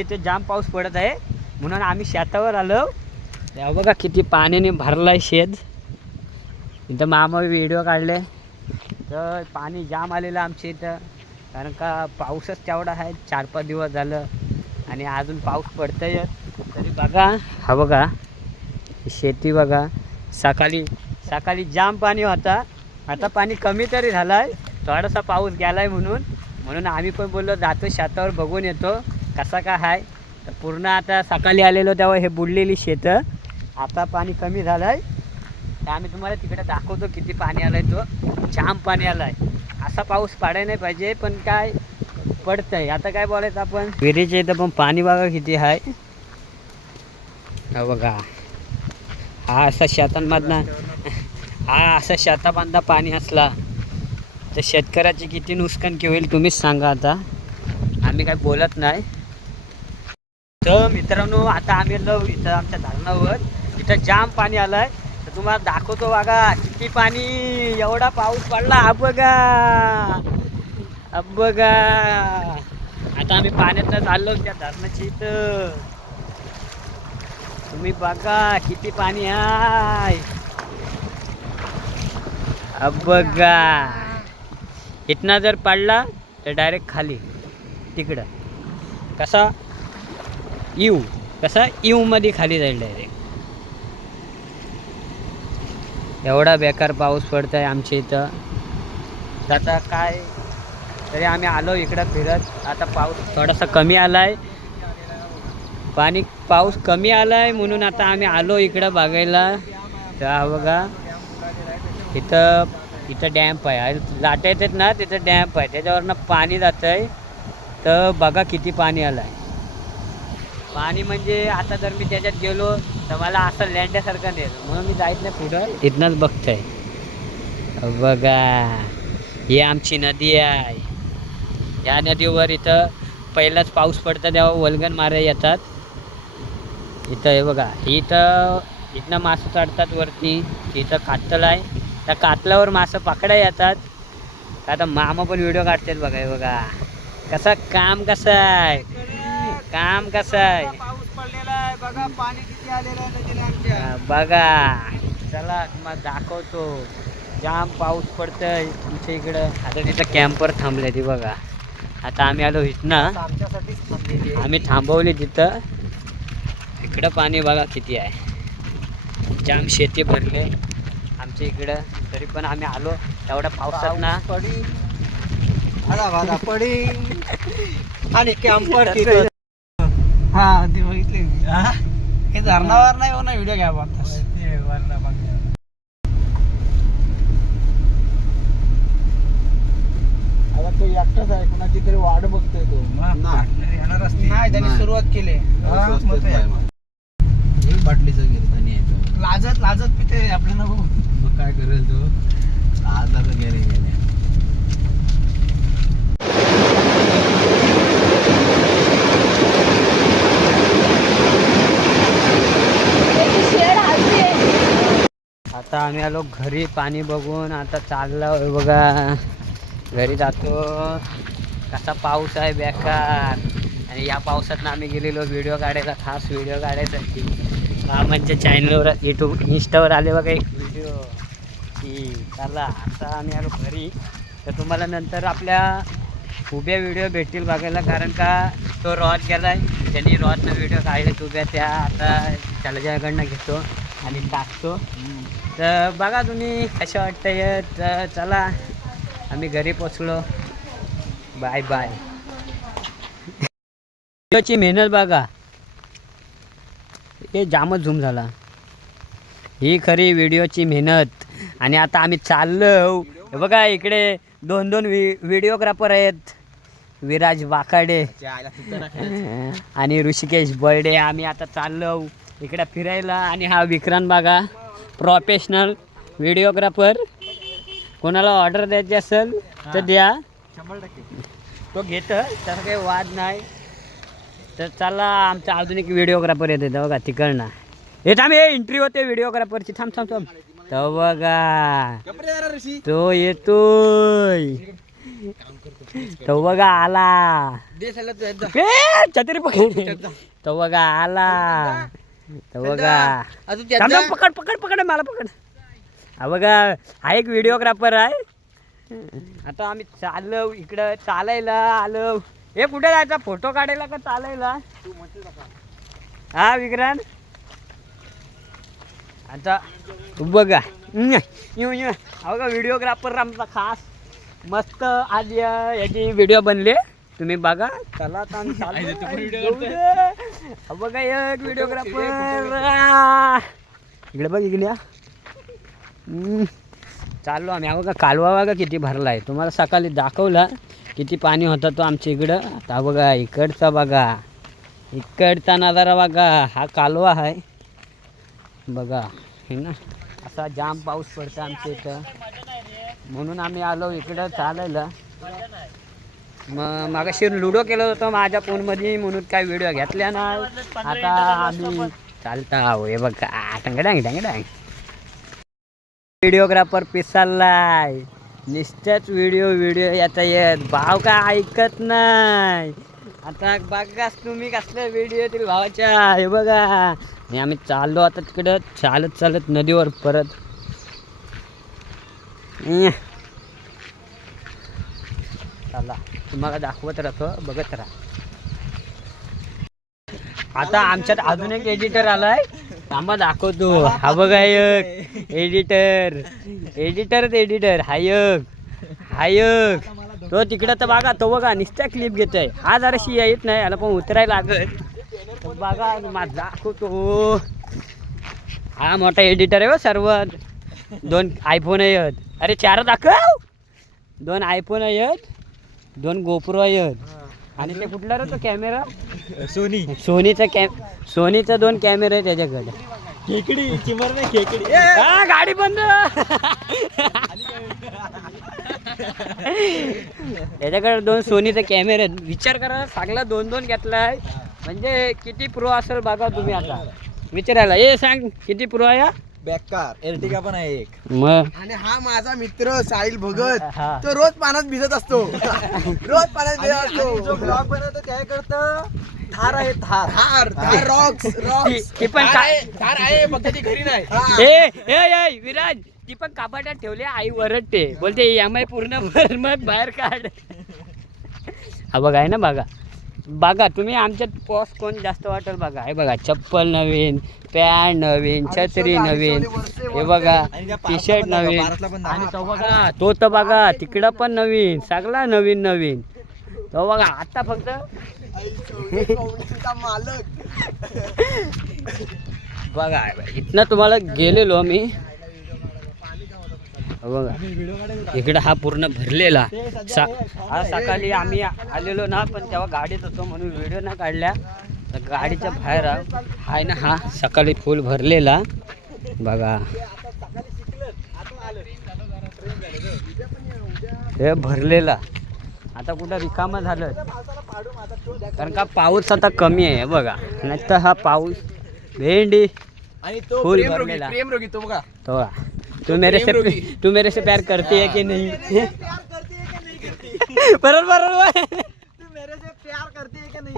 इथे जाम पाऊस पडत आहे म्हणून आम्ही शेतावर आलो. तेव्हा बघा किती पाण्याने भरलाय शेत. इथं मामा व्हिडिओ काढले तर पाणी जाम आलेलं आमच्या इथं, कारण का पाऊसच तेवढा आहे. 4-5 दिवस झालं आणि अजून पाऊस पडतंय. तरी बघा हा बघा शेती बघा. सकाळी जाम पाणी होता, आता पाणी कमी तरी झालं आहे. थोडासा पाऊस गेला आहे म्हणून आम्ही पण बोललो जातो शेतावर बघून येतो कसा काय आहे. तर पूर्ण आता सकाळी आलेलो तेव्हा हे बुडलेली शेतं, आता पाणी कमी झालं आहे. तर आम्ही तुम्हाला तिकडे दाखवतो किती पाणी आलं आहे. तो जाम पाणी आलं आहे. असा पाऊस पडायला नाही पाहिजे पण काय पडतं आहे. आता काय बोलायचं आपण. विहिरीच्या इथं पण पाणी बघा किती आहे. हा बघा हा असा शेतांमधनं असा शेतामधनं पाणी असला तर शेतकऱ्याची किती नुकसान होईल तुम्हीच सांगा. आता आम्ही काय बोलत नाही. तर मित्रांनो आता आम्ही आलो इथं आमच्या धरणावर. इथं जाम पाणी आलं आहे तर तुम्हाला दाखवतो बघा किती पाणी. एवढा पाऊस पडला अब बघा. आता आम्ही पाण्यात चाललो त्या धरणाची इथं. तुम्ही बघा किती पाणी आहे. अब बघा इथना जर पडला तर डायरेक्ट खाली तिकडं कसा इव मध्ये खाली जाईल डायरेक्ट. एवढा बेकार पाऊस पडत आहे आमच्या इथं. आता काय तरी आम्ही आलो इकडं फिरत. आता पाऊस थोडासा कमी आला आहे. पाऊस कमी आला आहे म्हणून आता आम्ही आलो इकडं बघायला. तर बघा इथं डॅम्प आहे. लाटा येतात ना तिथं डॅम्प आहे, त्याच्यावरनं पाणी जातं आहे. तर बघा किती पाणी आलं आहे. पाणी म्हणजे आता जर मी त्याच्यात गेलो तर मला असं लँड्यासारखं नाही, म्हणून मी जायत नाही पुढं, इथनंच बघतंय. बघा ही आमची नदी आहे. या नदीवर इथं पहिलाच पाऊस पडतं तेव्हा वल्गन मारे येतात. इथं हे बघा इथनं मासे चढतात वरती. इथं कातल आहे, त्या कातलावर मासे पकड्या येतात. आता मामा पण व्हिडिओ काढतात बघा. हे बघा काम कसं आहे. पाऊस पडलेला आहे बघा, पाणी किती आलेलं आहे नदीला आमच्या. बघा चला तुम्हाला दाखवतो. जाम पाऊस पडतंय तुमच्या इकडं. आता तिथं कॅम्पर थांबले ती बघा. आता आम्ही आलो इथनं, आमच्यासाठीच थांबलेली आहे. आम्ही थांबवली तिथं. इकडं पाणी बघा किती आहे. जाम शेती भरले आमच्या इकडं. तरी पण आम्ही आलो तेवढ्या पावसात ना पडी आणि कॅम्पर हा ते बघितले मी. हे धरणावर नाही हो ना व्हिडिओ घ्या बघतास. आता तो एकटाच आहे, कोणाची तरी वाट बघतोय तो. नाही त्यांनी सुरुवात केली. बाटलीचं गिरतानी आहे तो. लाजत पिते आपल्या नको. मग काय करेल तो. लाजला तर गेले. आता आम्ही आलो घरी पाणी बघून. आता चाललो बघा घरी जातो. कसा पाऊस आहे बेकार. आणि या पावसात आम्ही गेलेलो व्हिडिओ काढायला, खास व्हिडिओ काढायसाठी. मामांच्या चॅनलवर इंस्टावर आले बघा एक व्हिडिओ की चला. आता आम्ही आलो घरी. तर तुम्हाला नंतर आपल्या उभ्या व्हिडिओ भेटतील बघायला, कारण का तो रॉड गेला आहे. त्यांनी रॉडनं व्हिडिओ काढले उभ्या, त्या आता त्याच्याकडनं घेतो आणि टाकतो. तर बघा तुम्ही कशा वाटतंय. तर चला आम्ही घरी पोचलो. बाय. व्हिडिओची मेहनत बघा. हे जामच झूम झाला. ही खरी व्हिडिओची मेहनत. आणि आता आम्ही चाललो बघा. इकडे 2 व्हिडिओग्राफर आहेत, विराज वाकाडे आणि ऋषिकेश बर्डे. आम्ही आता चाललो इकडे फिरायला. आणि हा विक्रांत बघा प्रोफेशनल व्हिडिओग्राफर. कोणाला ऑर्डर द्यायची असेल तर द्या, 100%. तो घेतं, त्याचा काही वाद नाही. तर चला आमचा अजून एक व्हिडिओग्राफर येते बघा तिकडनं. येत आम्ही एंट्री होते व्हिडिओग्राफरची. थांब. तो बघा तो येतोय. तो बघा आला ए, छत्री पकड तो बघा आला तो बघा थांब, थांब, पकड पकड पकड मला पकड हा बघा हा एक व्हिडिओग्राफर आहे आता आम्ही चाललो इकडं चालायला आलो हे कुठे जायचा फोटो काढायला का चालायला हा विक्रांत आता बघा हा बघा व्हिडिओग्राफर आमचा खास मस्त आज याची व्हिडिओ बनले तुम्ही बघा चला आता आम्ही चाललो. हा बघा एक व्हिडिओग्राफर इकडे बघ इकडे चाललो आम्ही. हा बघा कालवा बघा किती भरला आहे तुम्हाला सकाळी दाखवला किती पाणी होता तो आमच्या इकडं. आता बघा इकडचा बघा इकडचा नजारा बघा हा कालवा आहे बघा हे ना असा जाम पाऊस पडतो आमच्या इथं म्हणून आम्ही आलो इकडं चालायला. मग मागाशी लुडो केलं होतं माझ्या फोनमध्ये म्हणून काय व्हिडिओ घेतल्या ना आता आम्ही चालता आहो. हे बघा टंगडांग टंगडांग व्हिडिओग्राफर पिसालाय नुसत्याच व्हिडिओ याचा येत भाव काय ऐकत नाही. आता बघाच तुम्ही कसल्या व्हिडिओ येतील भावाच्या. हे बघा आणि आम्ही चाललो आता तिकडं चालत चालत नदीवर परत. चला तुम्हाला दाखवत राहतो बघत राहा. आता आमच्यात अजून एक एडिटर आलाय आम्हा दाखवतो. हा बघा एक एडिटर हायक तो तिकडं तर बघा तो बघा नुसत्या क्लिप घेत आहे. हा जराशी येत नाही याला पण उतरायला लागत बघा माझा दाखवतो. हा मोठा एडिटर आहे हो सर्व 2 आयफोन आहेत. अरे 4 दाखव 2 आयफोन आहेत 2 गोप्रो आहेत आणि ते कुठला रे तो कॅमेरा सोनीचा 2 कॅमेरा आहे त्याच्याकडे. खेकडी चिमर नाही खेकडी गाडी बंद त्याच्याकडे 2 सोनीचे कॅमेरे आहेत. विचार करा सगळा 2-2 घेतलाय म्हणजे किती प्रो असेल बघा तुम्ही. आता विचारायला ए सांग किती प्रो आहे. बेकार एर्टिगा पण आहे एक. मग आणि हा माझा मित्र साहिल भगत हा. तो रोज पाण्यात भिजत असतो रोज पाण्यात भिजत असतो. जो ब्लॉग बनवतो काय करतं थार आहे थार रॉक्स ती पण थार आहे फक्त ती घरी नाही. ए विराज ती पण कापाट्यात ठेवली आई वरटते बोलते EMI पूर्ण भर मग बाहेर काढ. हा बघा आहे ना बघा तुम्ही आमच्यात कॉस्ट कोण जास्त वाटेल बघा. हे बघा चप्पल नवीन पॅन्ट नवीन छत्री नवीन हे बघा टी शर्ट नवीन आणि तो बघा तो तर बघा तिकडं पण नवीन सगळा नवीन तो बघा आता फक्त मालक बघा इथनं तुम्हाला गेलेलो मी. बघा इकडं हा पूर्ण भरलेला हा सकाळी आम्ही आलेलो ना पण तेव्हा गाडीत होतो म्हणून व्हिडिओ ना काढल्या. तर गाडीच्या बाहेर आहे ना हा सकाळी फुल भरलेला बघा. हे भरलेला आता कुठं रिकामं झालं कारण का पाऊस आता कमी आहे बघा नाही तर हा पाऊस भेंडी आणि तो फुल प्रेमरोगी भरलेला. प्रेमरोगी तो बघा तो तू मेरे से प्यार करती है कि नहीं. बरोबर तू मेरे से प्यार करती है क्या नहीं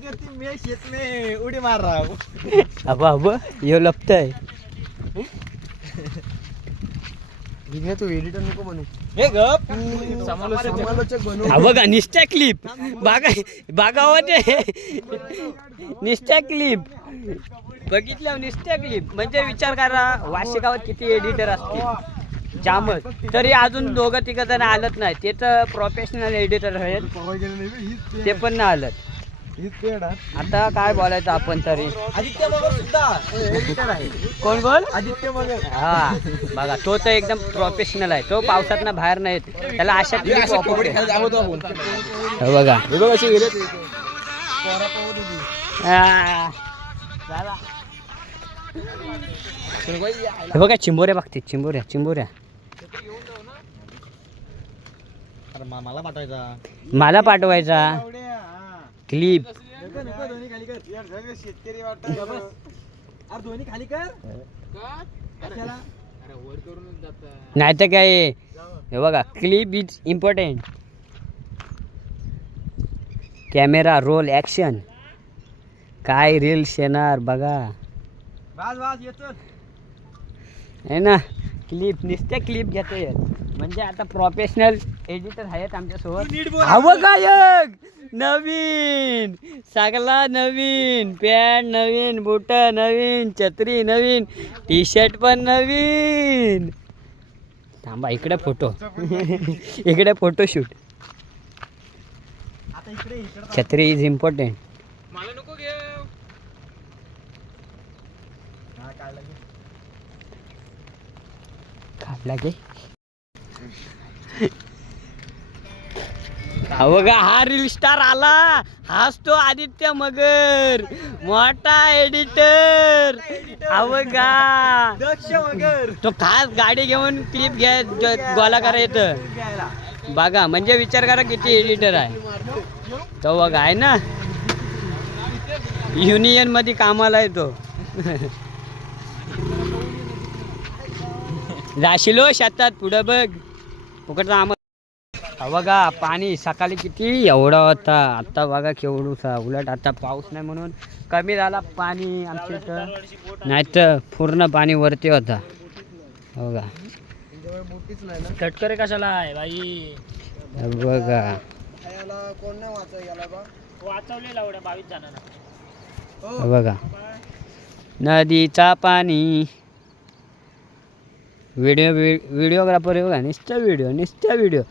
करती मैं खेत में उडी मार रहा हूँ. अब ये लगतंय तू एडिटर नको बनू हे गप समालोचक बनू. हा बघा निष्ठा क्लिप बागावते निष्ठा क्लिप बघितलं निष्ठा क्लिप म्हणजे विचार करा वाशिगावात किती एडिटर असतील जामच तरी अजून 2-3 जण आलत नाही. ते तर प्रोफेशनल एडिटर आहेत ते पण नाही आलत. आता काय बोलायचं आपण तरी. आदित्य मगर सुद्धा एडिटर आहे. कोण बोल आदित्य मगर हा बघा तो तर एकदम प्रोफेशनल आहे. तो पावसात ना बाहेर नाही येत त्याला अशा क्लिप बघा हे बघा चिंबोऱ्या बघते चिंबोऱ्या मला पाठवायचा मला पाठवायचा क्लिप. दोन्ही खाली कर शेतकरी वाटत दोन्ही खाली कर कशाला नाही तर काय हे बघा clip is important. Camera roll action. काय रील्स येणार बघा आहे ना. क्लिप नुसते क्लिप घेता येत म्हणजे आता प्रोफेशनल एडिटर आहेत आमच्यासोबत. हवं गायक नवीन सगळा नवीन, पॅन्ट नवीन, बूट नवीन, छत्री नवीन, टी शर्ट पण नवीन. थांबा इकडे फोटो इकडे फोटोशूट. छत्री इज इम्पॉर्टंट. मला नको घेऊ. काढला की बघा हा रील स्टार आला. हाच तो आदित्य मगर मोठा एडिटर. बघा दक्ष वगैरे तो खास गाडी घेऊन क्लिप गोला करा येतं बघा. म्हणजे विचार करा किती एडिटर आहे तो. बघा आहे ना युनियन मध्ये कामाला येतो. जाशिलो शेतात पुढं बघ फुकटचा आम्हाला. बघा पाणी सकाळी किती एवढा होता, आता बघा केवढूसा. उलट आता पाऊस नाही म्हणून कमी झाला पाणी आमच्या इथं, नाही तर पूर्ण पाणी वरती होता. बघा तटकरे कशाला आहे बाई. बघा कोण नाही वाचवलेला एवढ्या 22 जणांना. बघा नदीचा पाणी. व्हिडिओग्राफर बघा नुसता व्हिडिओ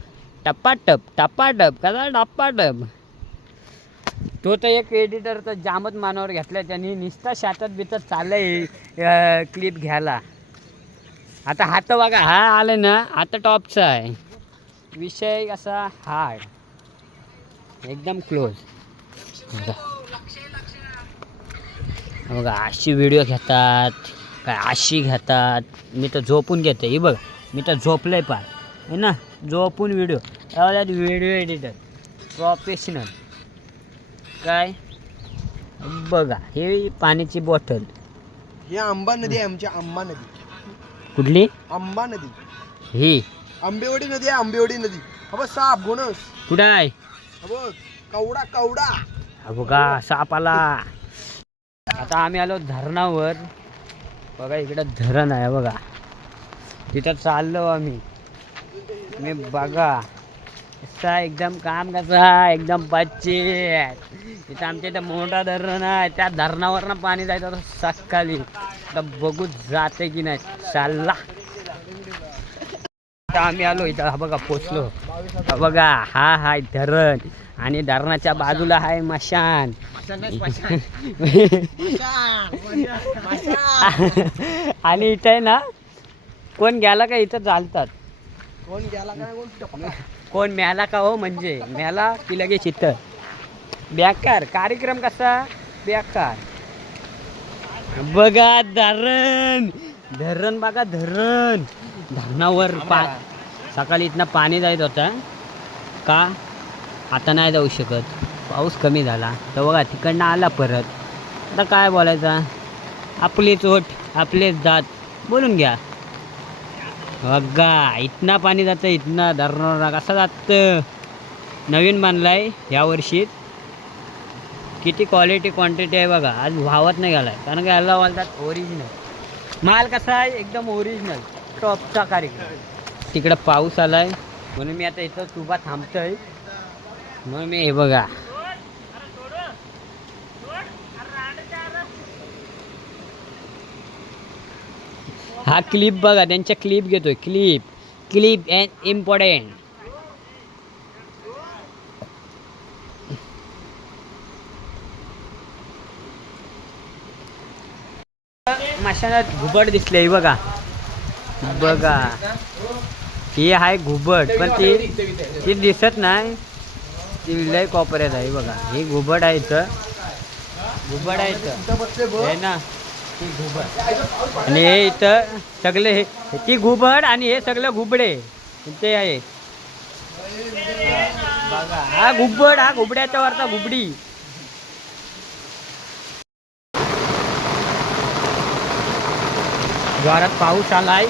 टप्पाटप कसा टप्पाटप. तो तर एक एडिटर तर जामच मानावर घेतलाय त्यांनी. नुसता शातात बितात चाललंय क्लिप घ्यायला. आता हा तर बघा हा आलं ना आता टॉपचा आहे विषय. कसा हार्ड एकदम क्लोज. बघा अशी व्हिडिओ घेतात काय अशी घेतात. मी तर झोपून घेते ही बघ. मी तर झोपलंय पार आहे ना. झोपून व्हिडिओ व्हिडिओ एडिटर प्रोफेशनल. काय बघा हे पाण्याची बॉटल. ही आंबा नदी आहे आमची. आंबा नदी. कुठली आंबा नदी. ही आंबेवडी नदी आहे. आंबेवडी नदी. बघ साप गोणस. कुठं आहे बघ कवडा कवडा. बघा साप आला. आता आम्ही आलो धरणावर. बघा इकडं धरण आहे बघा. तिथं चाललो आम्ही. मी बघा कसा एकदम काम कसा एकदम बच्चे. इथं आमच्या इथं मोठा धरण आहे. त्या धरणावरनं पाणी जायचं होतं सकाळी. तर बघू जाते की नाही. चालला आता आम्ही आलो इथं. हा बघा पोचलो. बघा हा हाय धरण आणि धरणाच्या बाजूला आहे मशान. आणि इथं आहे ना कोण गेला का इथं चालतात. कोण गेला काय कोण म्याला का हो म्हणजे म्याला की लगेच इथं बेकार कार्यक्रम कसा बेकार. बघा धरण बघा धरण. धरणावर सकाळी इथनं पाणी जायचं होतं का आता नाही जाऊ शकत. पाऊस कमी झाला तर बघा तिकडनं आला परत. आता काय बोलायचा. आपलीच ओठ आपलेच दात बोलून घ्या. बघा इथनं पाणी जातं इथनं धरणावर कसं जातं. नवीन बांधलाय ह्या वर्षी. किती क्वालिटी क्वांटिटी आहे बघा. आज भावात नाही गेलाय कारण का याला बोलतात ओरिजिनल माल. कसा आहे एकदम ओरिजिनल टॉपचा कार्यक्रम. तिकडं पाऊस आलाय म्हणून मी आता इथं उभा थांबतोय. म्हणून मी हे बघा हा क्लिप बघा त्यांच्या क्लिप घेतोय. Clip and important. माशात घुबड दिसले बघा. बघा ही आहे घुबड पण ती दिसत नाही. ती लय कॉपऱ्यात आहे बघा. ही घुबड आहे इथं. घुबड आहे इथं आहे ना ती घुबड. आणि हे इथं सगळे हे ती घुबड आणि हे सगळं घुबडे ते आहे बघा. हा घुबड हा घुबड्याच्या वरचा घुबडी. जोरात पाऊस आलाय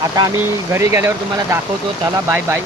आता आम्ही घरी गेल्यावर तुम्हाला दाखवतो. चला बाय बाय.